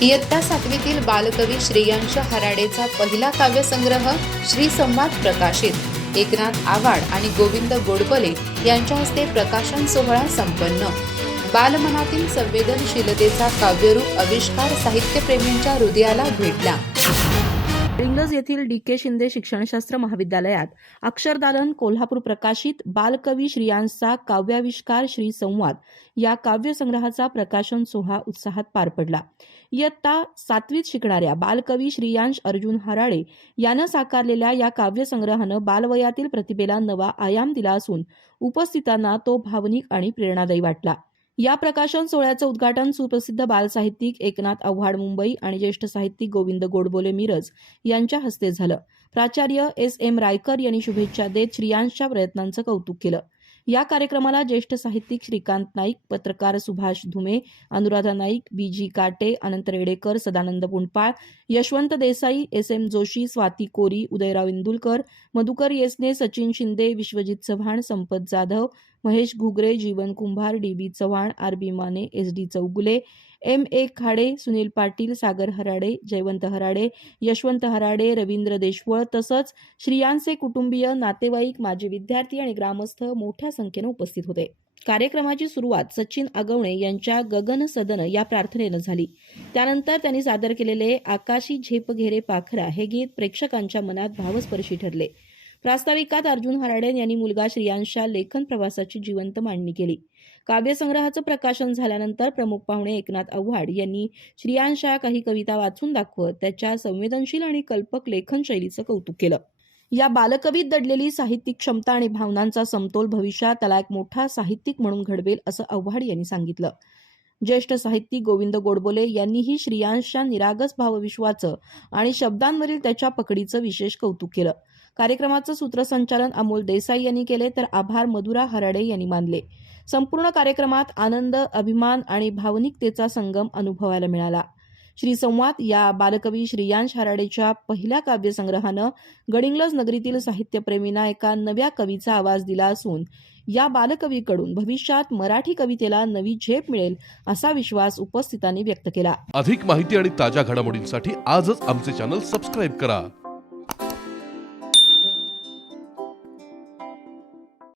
इयत्ता सातवीतील बालकवी श्रेयांश हराडेचा पहिला काव्यसंग्रह श्री संवाद प्रकाशित. एकनाथ आवाड आणि गोविंद गोडबले यांच्या हस्ते प्रकाशन सोहळा संपन्न. बालमनातील संवेदनशीलतेचा काव्यरूप आविष्कार साहित्यप्रेमींच्या हृदयाला भेटला. इंग्लज येथील डी के शिंदे शिक्षणशास्त्र महाविद्यालयात अक्षरदालन कोल्हापूर प्रकाशित बालकवी श्रियांचा काव्याविष्कार श्री संवाद या काव्यसंग्रहाचा प्रकाशन सोहळा उत्साहात पार पडला. इयत्ता सातवीत शिकणाऱ्या बालकवी श्रियांश अर्जुन हराळे यानं साकारलेल्या या काव्यसंग्रहानं बालवयातील प्रतिभेला नवा आयाम दिला असून उपस्थितांना तो भावनिक आणि प्रेरणादायी वाटला. या प्रकाशन सोहळ्याचं उद्घाटन सुप्रसिद्ध बालसाहित्यिक एकनाथ आव्हाड मुंबई आणि ज्येष्ठ साहित्यिक गोविंद गोडबोले मिरज यांच्या हस्ते झालं. प्राचार्य एस एम रायकर यांनी शुभेच्छा देत श्रियांशच्या प्रयत्नांचं कौतुक केलं. या कार्यक्रमाला ज्येष्ठ साहित्यिक श्रीकांत नाईक पत्रकार Subhash Dhume Anuradha Naik B G Kate Anant Redekar Sadanand Pundpal Yashwant Desai S M Joshi Swati Kori Udayrao Indulkar Madhukar Yesne Sachin Shinde Vishwajit Chavan Sampat Jadhav Mahesh Ghugare Jeevan Kumbhar D B Chavan R B Mane S D Chougule M A Khade Sunil Patil Sagar Harade Jaywant Harade Yashwant Harade Ravindra Deshwal तसंच श्रियांचे कुटुंबीय नातेवाईक माजी विद्यार्थी आणि ग्रामस्थ मोठ्या संख्येनं उपस्थित होते. कार्यक्रमाची सुरुवात सचिन आगवणे यांच्या गगन सदन या प्रार्थनेनं झाली. त्यानंतर त्यांनी सादर केलेले आकाशी झेप घेरे पाखरा हे गीत प्रेक्षकांच्या मनात भावस्पर्शी ठरले. प्रास्ताविकात अर्जुन हराडे यांनी मुलगा श्रियांशच्या लेखन प्रवासाची जिवंत मांडणी केली. काव्यसंग्रहाचं प्रकाशन झाल्यानंतर प्रमुख पाहुणे एकनाथ आव्हाड यांनी श्रियांशा काही कविता वाचून दाखवत त्याच्या संवेदनशील आणि कल्पक लेखन शैलीचं कौतुक केलं. या बालकवीत दडलेली साहित्यिक क्षमता आणि भावनांचा समतोल भविष्यात त्याला एक मोठा साहित्यिक म्हणून घडवेल असं आव्हाड यांनी सांगितलं. ज्येष्ठ साहित्यिक गोविंद गोडबोले यांनीही श्रियांशच्या निरागस भावविश्वाचं आणि शब्दांवरील त्याच्या पकडीचं विशेष कौतुक केलं. कार्यक्रमाचं सूत्रसंचालन अमोल देसाई यांनी केले तर आभार मधुरा हराडे यांनी मानले. संपूर्ण कार्यक्रमात आनंद अभिमान आणि भावनिकतेचा संगम अनुभवायला मिळाला. श्री संवाद या बालकवी श्रीयांश हराडेच्या पहिल्या काव्यसंग्रहानं गडिंग्लज नगरीतील साहित्यप्रेमींना एका नव्या कवीचा आवाज दिला असून या बालकवीकडून भविष्यात मराठी कवितेला नवी झेप मिळेल असा विश्वास उपस्थितांनी व्यक्त केला. अधिक माहिती आणि ताज्या घडामोडींसाठी आजच आमचे चॅनल सबस्क्राईब करा.